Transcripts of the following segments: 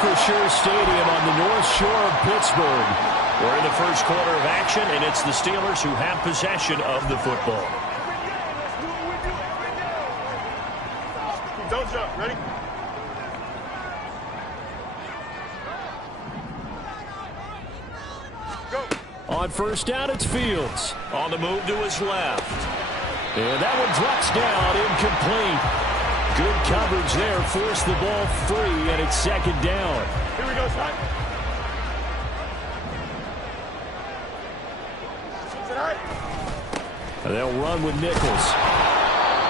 Acrisure Stadium on the North Shore of Pittsburgh. We're in the first quarter of action, and it's the Steelers who have possession of the football. Don't jump. Ready? Go. On first down, it's Fields. On the move to his left. And that one drops down, incomplete. Good coverage there, forced the ball free, and it's second down. Here we go, son. And they'll run with Nichols.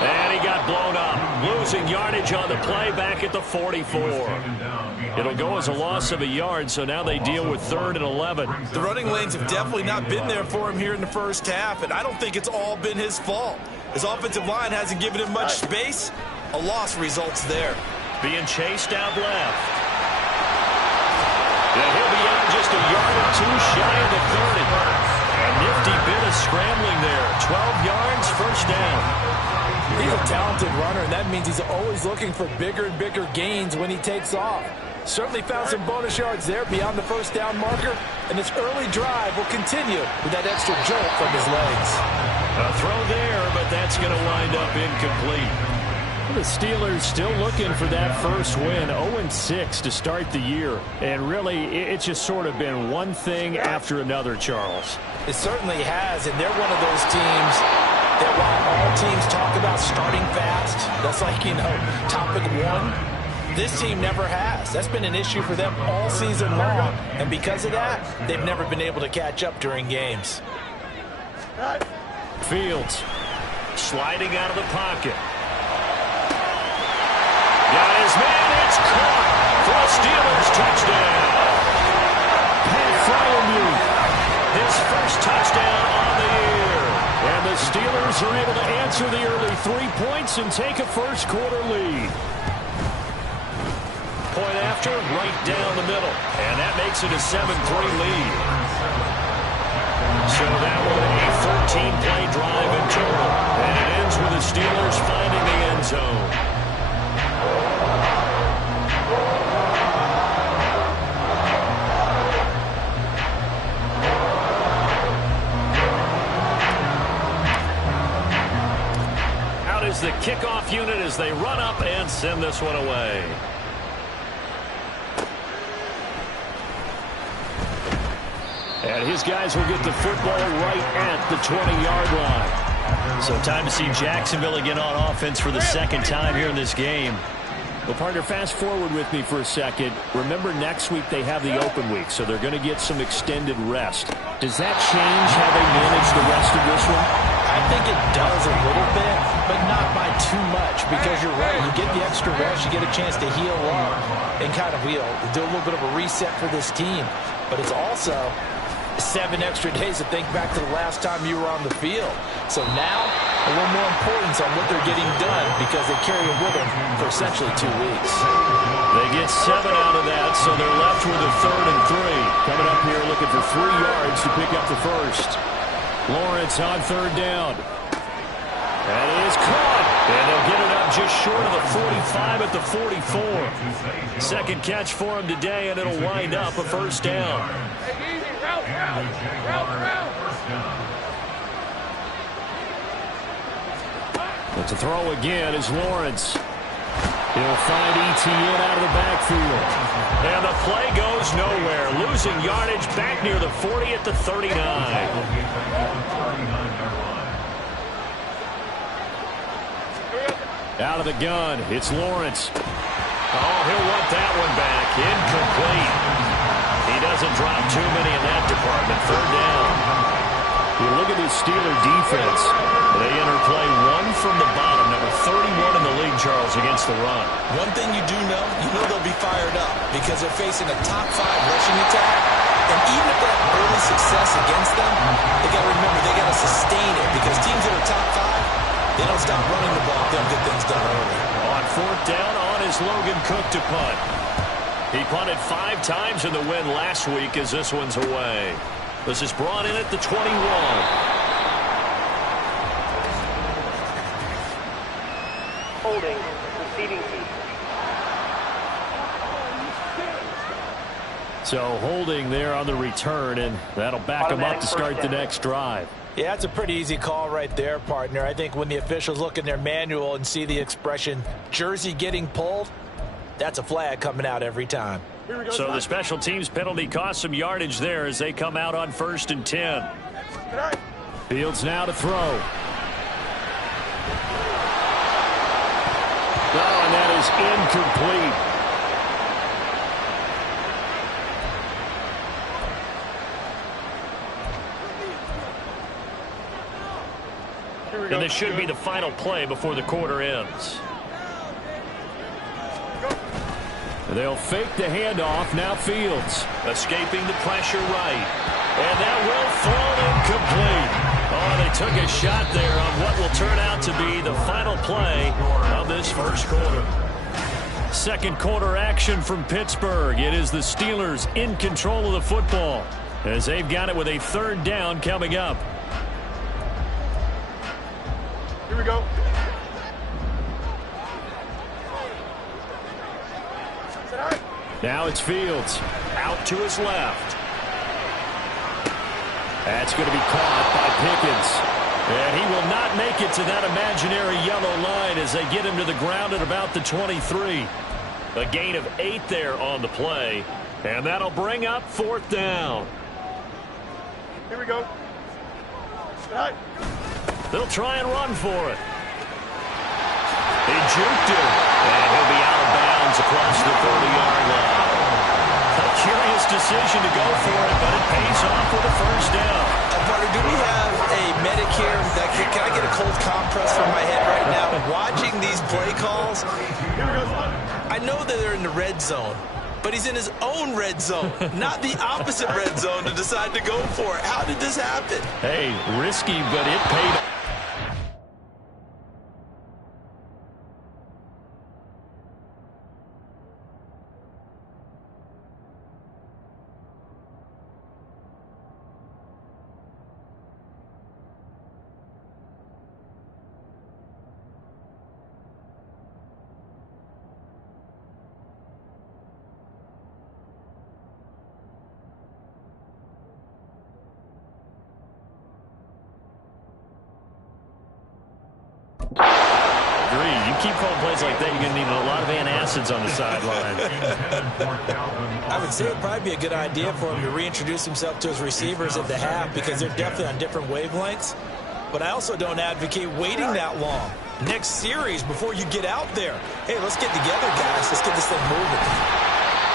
And he got blown up. Losing yardage on the play back at the 44. It'll go as a loss of a yard, so now they deal with 3rd and 11. The running lanes have definitely not been there for him here in the first half, and I don't think it's all been his fault. His offensive line hasn't given him much space. A loss results there. Being chased out left. And he'll be out just a yard or two shy of the 30. A nifty bit of scrambling there. 12 yards, first down. He's a talented runner, and that means he's always looking for bigger and bigger gains when he takes off. Certainly found some bonus yards there beyond the first down marker, and this early drive will continue with that extra jolt from his legs. A throw there, but that's going to wind up incomplete. The Steelers still looking for that first win, 0-6 to start the year. And really, it's just sort of been one thing after another, Charles. It certainly has, and they're one of those teams that while all teams talk about starting fast, that's like, topic one, this team never has. That's been an issue for them all season long. And because of that, they've never been able to catch up during games. Fields sliding out of the pocket. Got his man, it's caught for a Steelers touchdown. Pat Fryermuth, his first touchdown on the year. And the Steelers are able to answer the early 3 points and take a first quarter lead. Point after, right down the middle. And that makes it a 7-3 lead. So that one a 14-play drive in total. And it ends with the Steelers finding the end zone. Out is the kickoff unit as they run up and send this one away. And his guys will get the football right at the 20-yard line. So time to see Jacksonville again on offense for the second time here in this game. Well, partner, fast forward with me for a second. Remember, next week they have the open week, so they're going to get some extended rest. Does that change how they manage the rest of this one? I think it does a little bit, but not by too much, because you're right. You get the extra rest, you get a chance to heal up and kind of do a little bit of a reset for this team. But it's also 7 extra days to think back to the last time you were on the field. So now, a little more importance on what they're getting done because they carry it with them for essentially 2 weeks. They get 7 out of that, so they're left with a 3rd and 3. Coming up here looking for 3 yards to pick up the first. Lawrence on 3rd down. That is caught. And they'll get it up just short of the 45 at the 44. Second catch for him today, and it'll wind up a first down. But to throw again is Lawrence. He'll find ETN out of the backfield. And the play goes nowhere. Losing yardage back near the 40 at the 39. Out of the gun, it's Lawrence. Oh, he'll want that one back. Incomplete. He doesn't drop too many in that department. 3rd down. You look at this Steeler defense. They enter play 1 from the bottom. Number 31 in the league, Charles, against the run. One thing you do know, they'll be fired up because they're facing a top 5 rushing attack. And even if they have early success against them, they got to remember they got to sustain it because teams that are top 5, they don't stop running the ball. They'll get things done early. On 4th down, on is Logan Cook to punt. He punted 5 times in the win last week as this one's away. This is brought in at the 21. Holding, receiving team. So holding there on the return, and that'll back them up to start the next drive. Yeah, it's a pretty easy call right there, partner. I think when the officials look in their manual and see the expression jersey getting pulled, that's a flag coming out every time. So the special teams penalty cost some yardage there as they come out on 1st and 10. Fields now to throw. Oh, and that is incomplete. And this should be the final play before the quarter ends. They'll fake the handoff. Now Fields escaping the pressure right. And that will fall incomplete. Oh, they took a shot there on what will turn out to be the final play of this first quarter. Second quarter action from Pittsburgh. It is the Steelers in control of the football as they've got it with a 3rd down coming up. Here we go. Now it's Fields out to his left. That's going to be caught by Pickens. And he will not make it to that imaginary yellow line as they get him to the ground at about the 23. A gain of 8 there on the play. And that'll bring up 4th down. Here we go. They'll try and run for it. He juked him. And he'll be out of bounds across the 30-yard line. A curious decision to go for it, but it pays off with a 1st down. Partner, do we have a medic here? Can I get a cold compress from my head right now? Watching these play calls, I know that they're in the red zone, but he's in his own red zone, not the opposite red zone to decide to go for it. How did this happen? Hey, risky, but it paid off. You keep calling plays like that, you're going to need a lot of antacids on the sideline. I would say it'd probably be a good idea for him to reintroduce himself to his receivers at the half because they're definitely on different wavelengths. But I also don't advocate waiting that long. Next series before you get out there. Hey, let's get together, guys. Let's get this thing moving.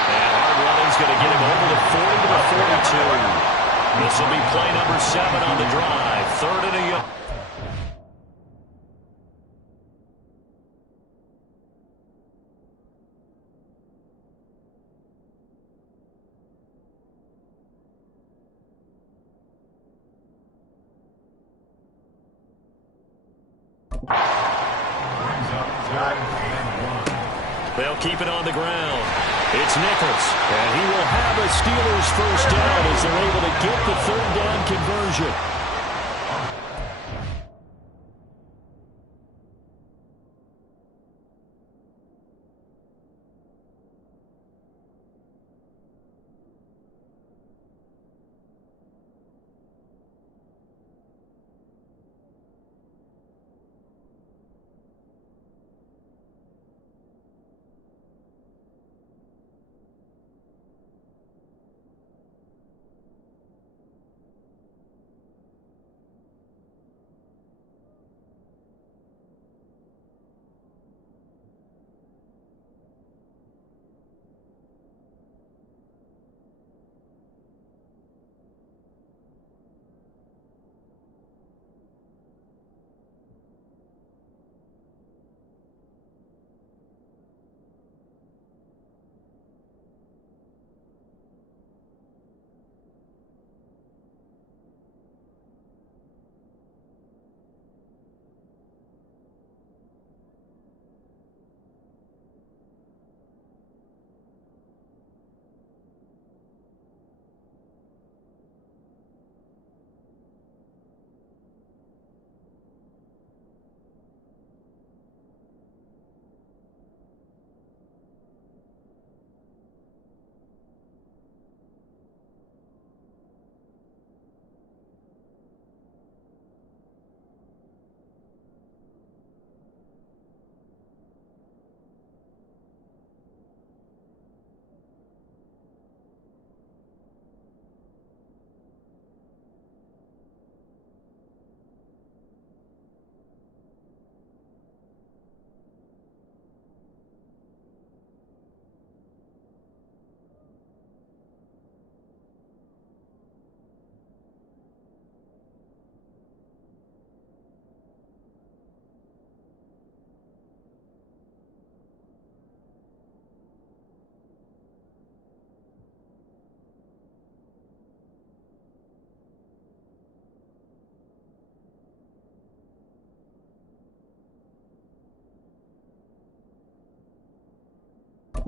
And hard running's going to get him over the 40 to the 42. This will be play number 7 on the drive. 3rd and a yard. They'll keep it on the ground. It's Nichols, and he will have a Steelers 1st down as they're able to get the 3rd down conversion.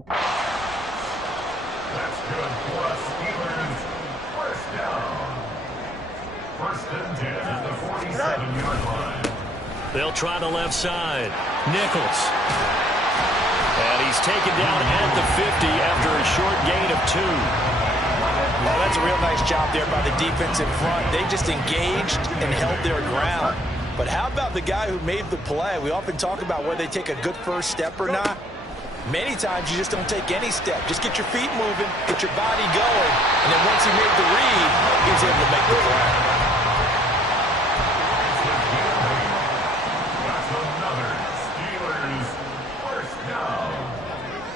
That's good for us Steelers. First down. First and 10 at the 47-yard line. They'll try the left side. Nichols. And he's taken down at the 50 after a short gain of 2. Well, that's a real nice job there by the defense in front. They just engaged and held their ground. But how about the guy who made the play? We often talk about whether they take a good first step or not. Many times you just don't take any step. Just get your feet moving, get your body going, and then once he made the read, he was able to make the play. That's another Steelers first down.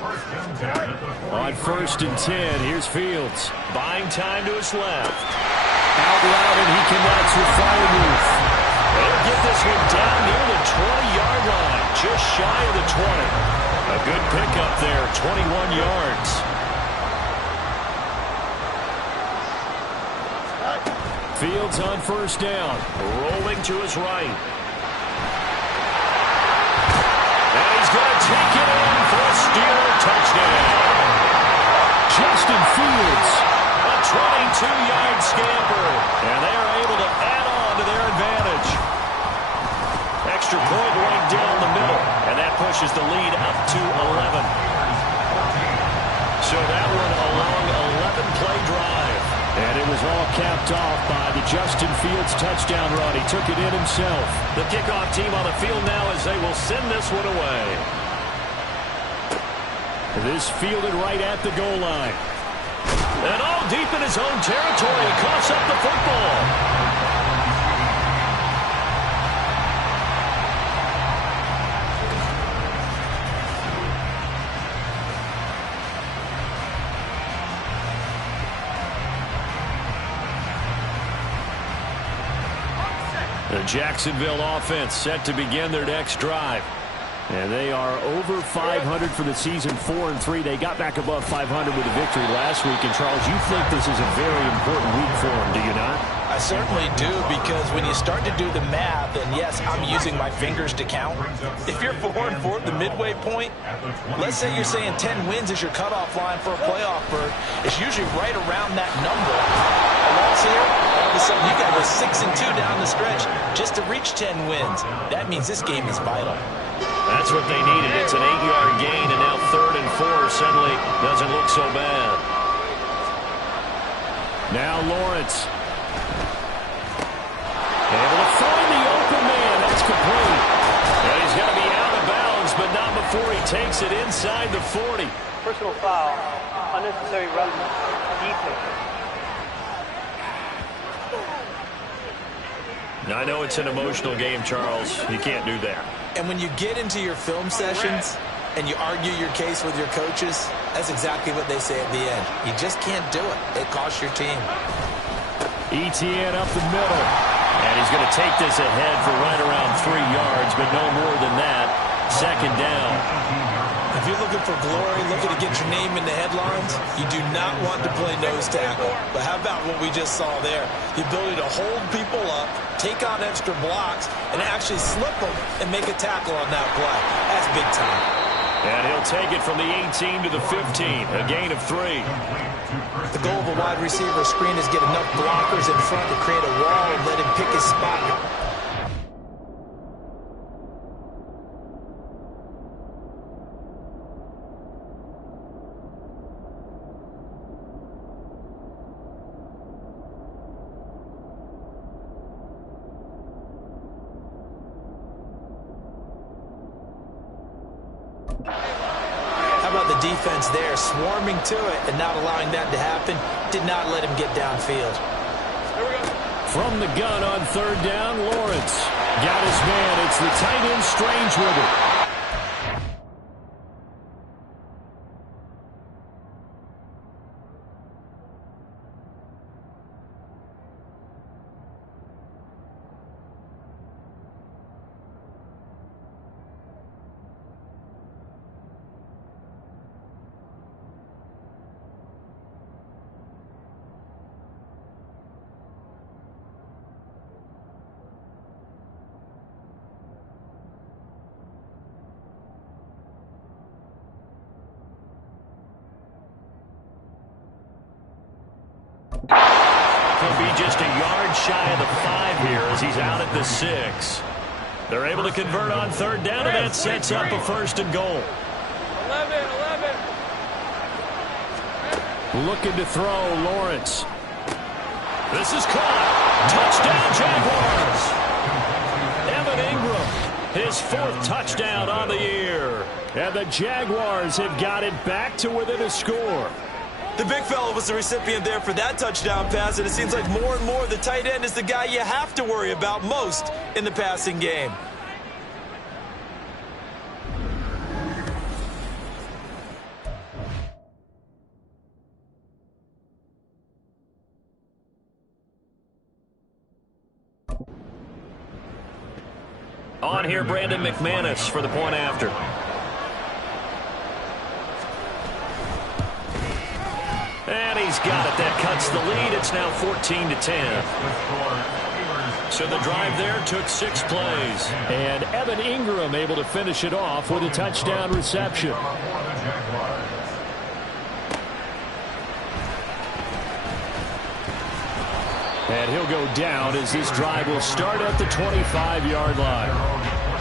First and 10 at the 40. On first and 10, here's Fields. Buying time to his left. Out loud, and he connects with Firemuth. They'll get this one down near the 20-yard line, just shy of the 20. A good pickup there, 21 yards. Fields on first down, rolling to his right. And he's going to take it in for a Steeler touchdown. Justin Fields, a 22-yard scamper, and they are able to add on to their advantage. Extra point right down the middle, and that pushes the lead up to 11. So that one a long 11-play drive. And it was all capped off by the Justin Fields touchdown run. He took it in himself. The kickoff team on the field now as they will send this one away. This fielded right at the goal line. And all deep in his own territory, he coughs up the football. The Jacksonville offense set to begin their next drive. And they are over 500 for the season, 4-3. They got back above 500 with a victory last week. And, Charles, you think this is a very important week for them, do you not? I certainly do, because when you start to do the math, and yes, I'm using my fingers to count. If you're 4-4 at the midway point, let's say you're saying 10 wins is your cutoff line for a playoff berth. It's usually right around that number. A loss here, all of a sudden you got to go 6-2 down the stretch just to reach 10 wins. That means this game is vital. That's what they needed. It's an 8-yard gain, and now 3rd and 4 suddenly doesn't look so bad. Now Lawrence. Able to find the open man. That's complete. And he's going to be out of bounds, but not before he takes it inside the 40. Personal foul, unnecessary roughness, defense. Now, I know it's an emotional game, Charles. You can't do that. And when you get into your film sessions and you argue your case with your coaches, that's exactly what they say at the end. You just can't do it. It costs your team. ETN up the middle. And he's going to take this ahead for right around 3 yards, but no more than that. 2nd down. If you're looking for glory, looking to get your name in the headlines, you do not want to play nose tackle. But how about what we just saw there? The ability to hold people up, take on extra blocks, and actually slip them and make a tackle on that play. That's big time. And he'll take it from the 18 to the 15, a gain of 3. The goal of a wide receiver screen is get enough blockers in front to create a wall and let him pick his spot. Defense there, swarming to it and not allowing that to happen. Did not let him get downfield. From the gun on 3rd down, Lawrence got his man. It's the tight end Strange with it. He'll be just a yard shy of the 5 here as he's out at the 6. They're able to convert on third down, and that sets up a 1st and goal. 11. Looking to throw, Lawrence. This is caught. Touchdown, Jaguars. Evan Ingram, his 4th touchdown on the year. And the Jaguars have got it back to within a score. The big fella was the recipient there for that touchdown pass, and it seems like more and more the tight end is the guy you have to worry about most in the passing game. On here, Brandon McManus for the point after. And he's got it. That cuts the lead. It's now 14-10. So the drive there took 6 plays. And Evan Ingram able to finish it off with a touchdown reception. And he'll go down as this drive will start at the 25-yard line.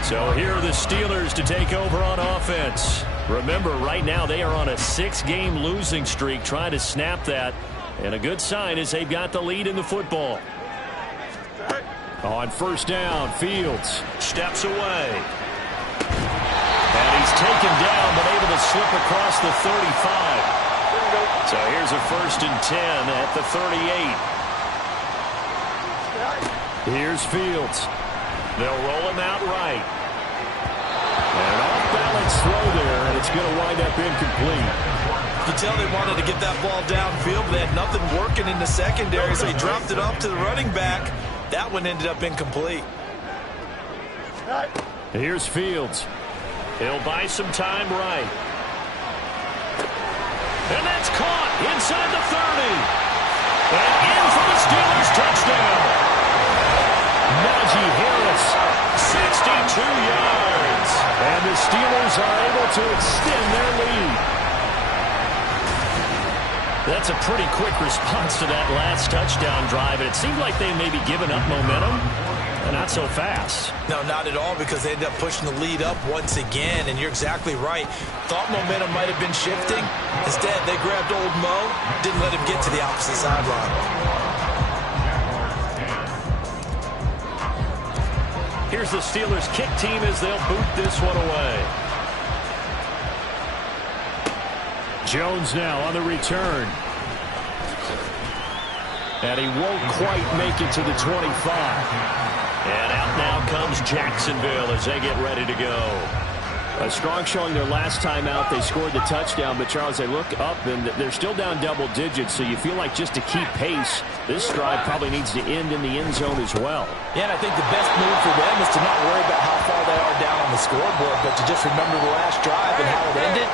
So here are the Steelers to take over on offense. Remember, right now they are on a 6-game losing streak, trying to snap that. And a good sign is they've got the lead in the football. On 1st down, Fields steps away. And he's taken down, but able to slip across the 35. So here's a 1st and 10 at the 38. Here's Fields. They'll roll him out right. And an off-balance throw there, and it's going to wind up incomplete. You tell they wanted to get that ball downfield, but they had nothing working in the secondary, so he dropped it off to the running back. That one ended up incomplete. Here's Fields. He'll buy some time right. And that's caught inside the 30. And in for the Steelers touchdown. Najee Harris, 62 yards. And the Steelers are able to extend their lead. That's a pretty quick response to that last touchdown drive. And it seemed like they may be giving up momentum. And not so fast. No, not at all, because they ended up pushing the lead up once again. And you're exactly right. Thought momentum might have been shifting. Instead, they grabbed old Mo, didn't let him get to the opposite sideline. Here's the Steelers kick team as they'll boot this one away. Jones now on the return. And he won't quite make it to the 25. And out now comes Jacksonville as they get ready to go. A strong showing their last time out. They scored the touchdown, but Charles, they look up and they're still down double digits, so you feel like just to keep pace, this drive probably needs to end in the end zone as well. Yeah, and I think the best move for them is to not worry about how far they are down on the scoreboard, but to just remember the last drive and how it ended.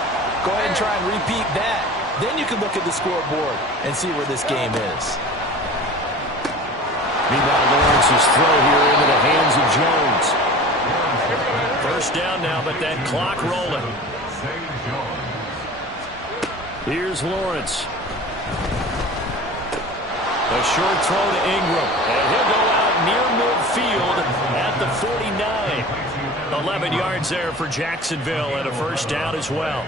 Go ahead and try and repeat that. Then you can look at the scoreboard and see where this game is. Meanwhile, Lawrence's throw here into the hands of Jones. 1st down now, but that clock rolling. Here's Lawrence. A short throw to Ingram. And he'll go out near midfield at the 49. 11 yards there for Jacksonville and a 1st down as well.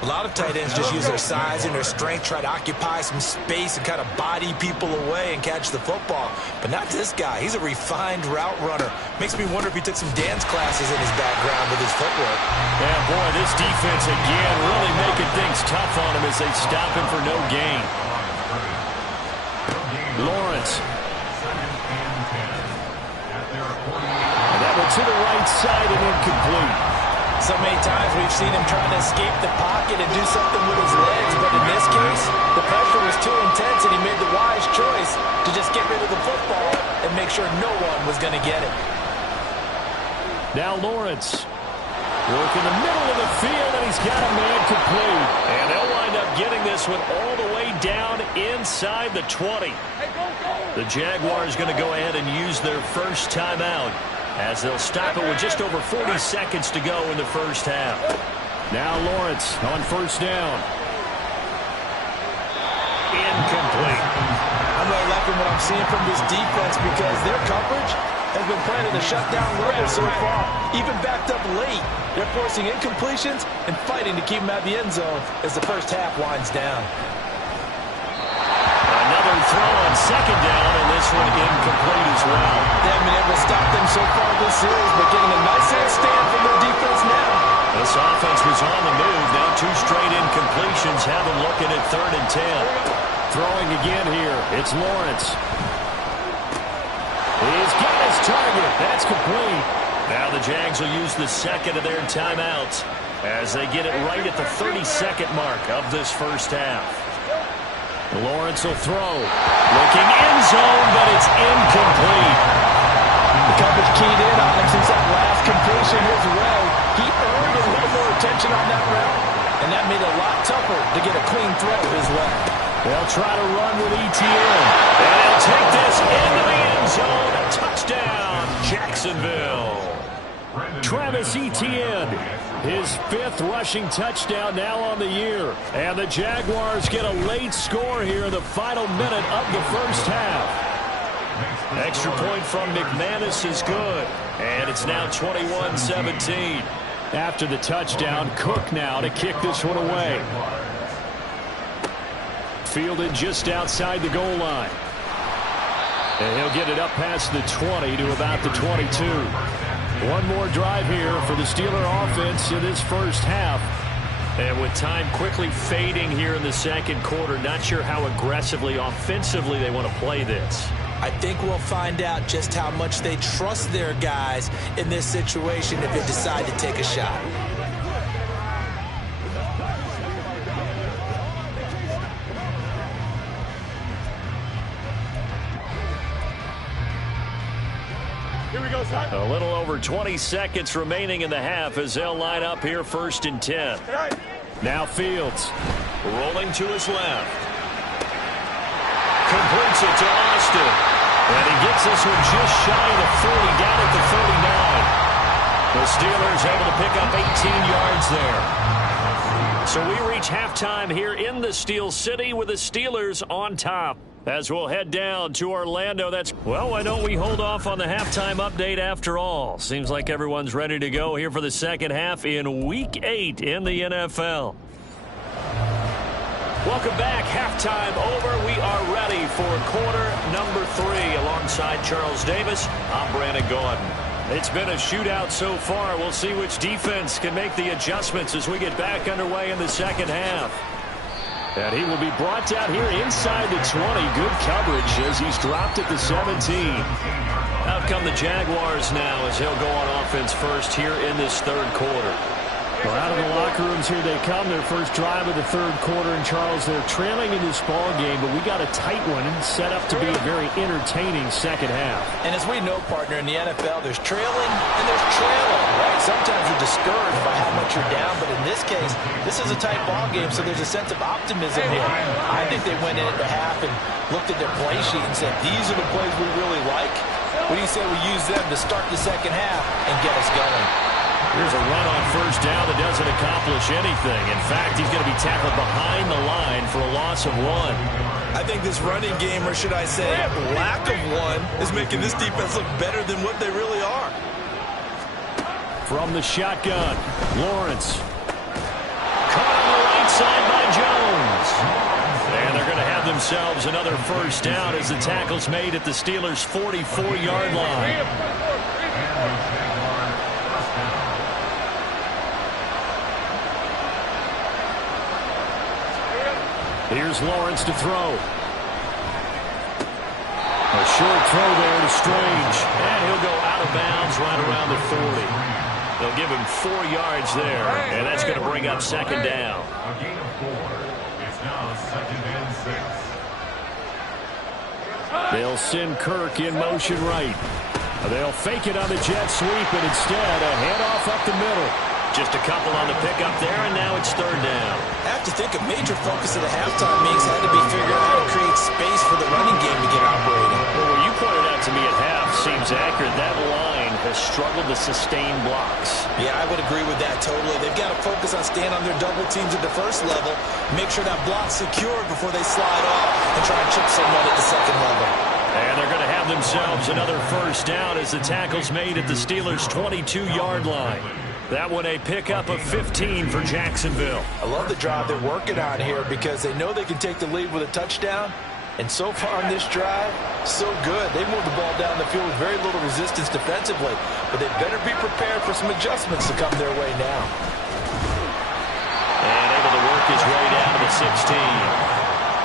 A lot of tight ends just use their size and their strength, try to occupy some space and kind of body people away and catch the football. But not this guy. He's a refined route runner. Makes me wonder if he took some dance classes in his background with his footwork. Yeah, boy, this defense again really making things tough on him as they stop him for no gain. Lawrence. And that one to the right side and incomplete. So many times we've seen him trying to escape the pocket and do something with his legs, but in this case, the pressure was too intense and he made the wise choice to just get rid of the football and make sure no one was going to get it. Now Lawrence. Working the middle of the field, and he's got a man complete. And they'll wind up getting this one all the way down inside the 20. The Jaguars going to go ahead and use their 1st timeout, as they'll stop it with just over 40 seconds to go in the 1st half. Now Lawrence on 1st down. Incomplete. I'm really liking what I'm seeing from this defense because their coverage has been playing at a shutdown level so far. Even backed up late, they're forcing incompletions and fighting to keep them out of the end zone as the first half winds down. Another throw on second down, and this one incomplete as well. They haven't been able to stop them so far this series, but getting a nice little stand from their defense now. This offense was on the move. Now 2 straight incompletions have them looking at 3rd and 10. Throwing again here. It's Lawrence. He's got his target. That's complete. Now the Jags will use the second of their timeouts as they get it right at the 32nd mark of this first half. Lawrence will throw. Looking end zone, but it's incomplete. The coverage keyed in on him since that last completion his way. He earned a little more attention on that route, and that made it a lot tougher to get a clean throw his way. They'll try to run with ETN. And he'll take this into the end zone. A touchdown, Jacksonville. Travis Etienne, his 5th rushing touchdown now on the year. And the Jaguars get a late score here in the final minute of the first half. Extra point from McManus is good. And it's now 21-17. After the touchdown, Cook now to kick this one away. Fielded just outside the goal line. And he'll get it up past the 20 to about the 22. One more drive here for the Steeler offense in this first half. And with time quickly fading here in the second quarter, not sure how aggressively, offensively they want to play this. I think we'll find out just how much they trust their guys in this situation if they decide to take a shot. Here we go, son. A little over 20 seconds remaining in the half as they'll line up here 1st and 10. Right. Now Fields rolling to his left. Completes it to Austin. And he gets this one just shy of the 40, down at the 49. The Steelers able to pick up 18 yards there. So we reach halftime here in the Steel City with the Steelers on top. As we'll head down to Orlando. Well, why don't we hold off on the halftime update after all? Seems like everyone's ready to go here for the second half in Week 8 in the NFL. Welcome back. Halftime over. We are ready for quarter number 3 alongside Charles Davis. I'm Brandon Gordon. It's been a shootout so far. We'll see which defense can make the adjustments as we get back underway in the second half. And he will be brought down here inside the 20. Good coverage as he's dropped at the 17. Out come the Jaguars now as he'll go on offense first here in this 3rd quarter. Well, out of the locker rooms here they come. Their first drive of the 3rd quarter. And, Charles, they're trailing in this ball game, but we got a tight one set up to be a very entertaining second half. And as we know, partner, in the NFL, there's trailing and there's trailing, right? Sometimes you're discouraged by how much you're down, but in this case, this is a tight ball game, so there's a sense of optimism here. I think they went in at the half and looked at their play sheet and said, these are the plays we really like. What do you say we use them to start the second half and get us going? Here's a run on first down that doesn't accomplish anything. In fact, he's going to be tackled behind the line for a loss of 1. I think this running game, or should I say lack of one, is making this defense look better than what they really are. From the shotgun, Lawrence. Caught on the right side by Jones. And they're going to have themselves another first down as the tackle's made at the Steelers' 44-yard line. Here's Lawrence to throw. A short throw there to Strange. And he'll go out of bounds right around the 40. They'll give him 4 yards there. And that's going to bring up second down. A gain of 4. It's now 2nd and 6. They'll send Kirk in motion right. They'll fake it on the jet sweep, and instead a handoff up the middle. Just a couple on the pickup there, and now it's 3rd down. I have to think a major focus of the halftime meetings had to be figuring out how to create space for the running game to get operating. Well, what you pointed out to me at half seems accurate. That line has struggled to sustain blocks. Yeah, I would agree with that totally. They've got to focus on staying on their double teams at the first level, make sure that block's secured before they slide off and try and chip someone at the second level. And they're going to have themselves another first down as the tackle's made at the Steelers' 22-yard line. That one a pickup of 15 for Jacksonville. I love the drive they're working on here because they know they can take the lead with a touchdown. And so far on this drive, so good. They moved the ball down the field with very little resistance defensively. But they better be prepared for some adjustments to come their way now. And able to work his way down to the 16.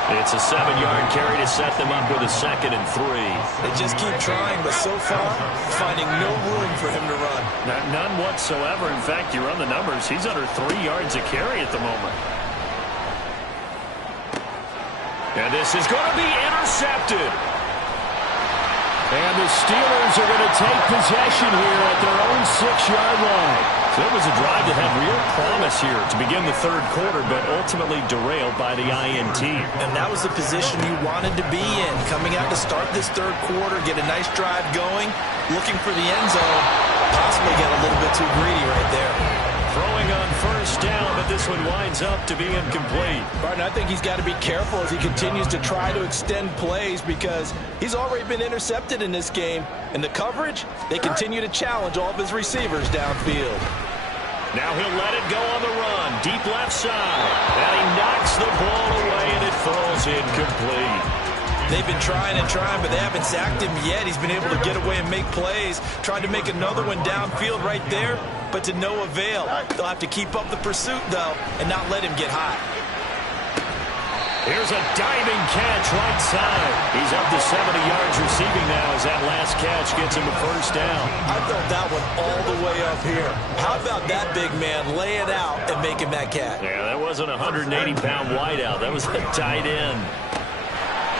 It's a 7-yard carry to set them up with a 2nd and 3. They just keep trying, but so far, finding no room for him to run. None whatsoever. In fact, you run the numbers, he's under 3 yards a carry at the moment. And this is going to be intercepted. And the Steelers are going to take possession here at their own 6-yard line. So it was a drive that had real promise here to begin the third quarter, but ultimately derailed by the INT. And that was the position you wanted to be in. Coming out to start this third quarter, get a nice drive going, looking for the end zone, possibly get a little bit too greedy right there. Throwing on first down, but this one winds up to be incomplete. Barton, I think he's got to be careful as he continues to try to extend plays because he's already been intercepted in this game. And the coverage, they continue to challenge all of his receivers downfield. Now he'll let it go on the run, deep left side. And he knocks the ball away, and it falls incomplete. They've been trying and trying, but they haven't sacked him yet. He's been able to get away and make plays. Tried to make another one downfield right there, but to no avail. They'll have to keep up the pursuit, though, and not let him get hot. Here's a diving catch right side. He's up to 70 yards receiving now as that last catch gets him a first down. I felt that one all the way up here. How about that big man lay it out and making that catch? Yeah, that wasn't a 180-pound wideout. That was a tight end.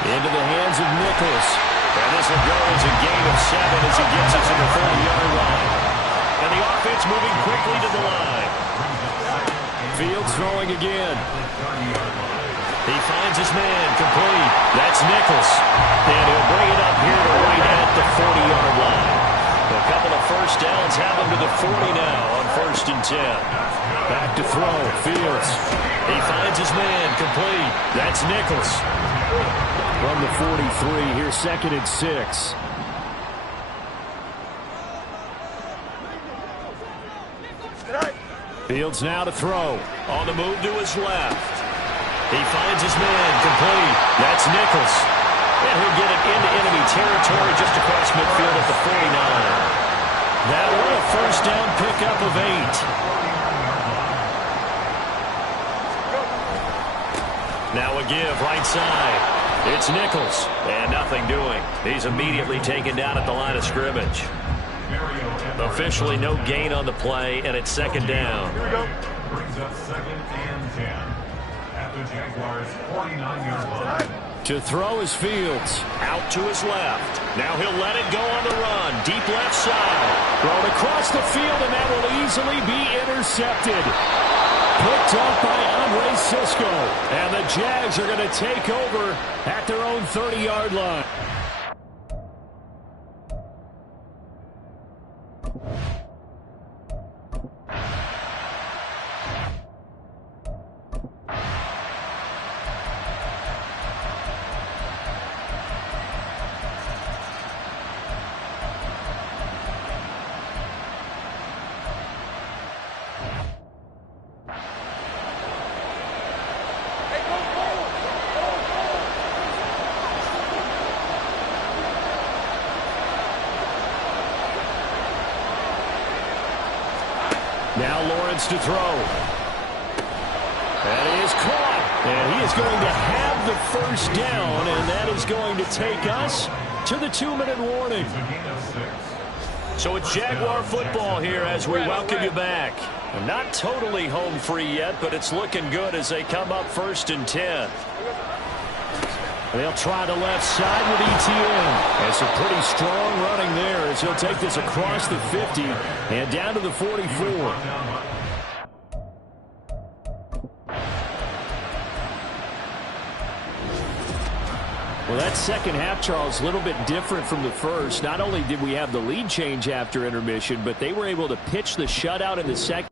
Into the hands of Nichols. And this will go as a gain of 7 as he gets it to the 40-yard line. And the offense moving quickly to the line. Fields throwing again. He finds his man, complete. That's Nichols. And he'll bring it up here to right at the 40-yard line. A couple of first downs have him to the 40 now on 1st and 10. Back to throw, Fields. He finds his man, complete. That's Nichols. From the 43, here's 2nd and 6. Fields now to throw. On the move to his left. He finds his man, complete. That's Nichols. And he'll get it into enemy territory just across midfield at the 49. That one a first down pickup of 8. Now a give right side. It's Nichols. And nothing doing. He's immediately taken down at the line of scrimmage. Officially no gain on the play, and it's 2nd down. Here we go. Brings up 2nd and 10. At the Jaguars' 49-yard line. To throw is Fields. Out to his left. Now he'll let it go on the run. Deep left side. Thrown across the field, and that will easily be intercepted. Picked up by Andre Sisco. And the Jags are going to take over at their own 30-yard line. Now Lawrence to throw. And he is caught. And he is going to have the first down, and that is going to take us to the 2-minute warning. So it's Jaguar football here as we welcome you back. Not totally home free yet, but it's looking good as they come up 1st and 10. They'll try the left side with ETN. And some pretty strong running there as he'll take this across the 50 and down to the 44. Well, that second half, Charles, a little bit different from the first. Not only did we have the lead change after intermission, but they were able to pitch the shutout in the second.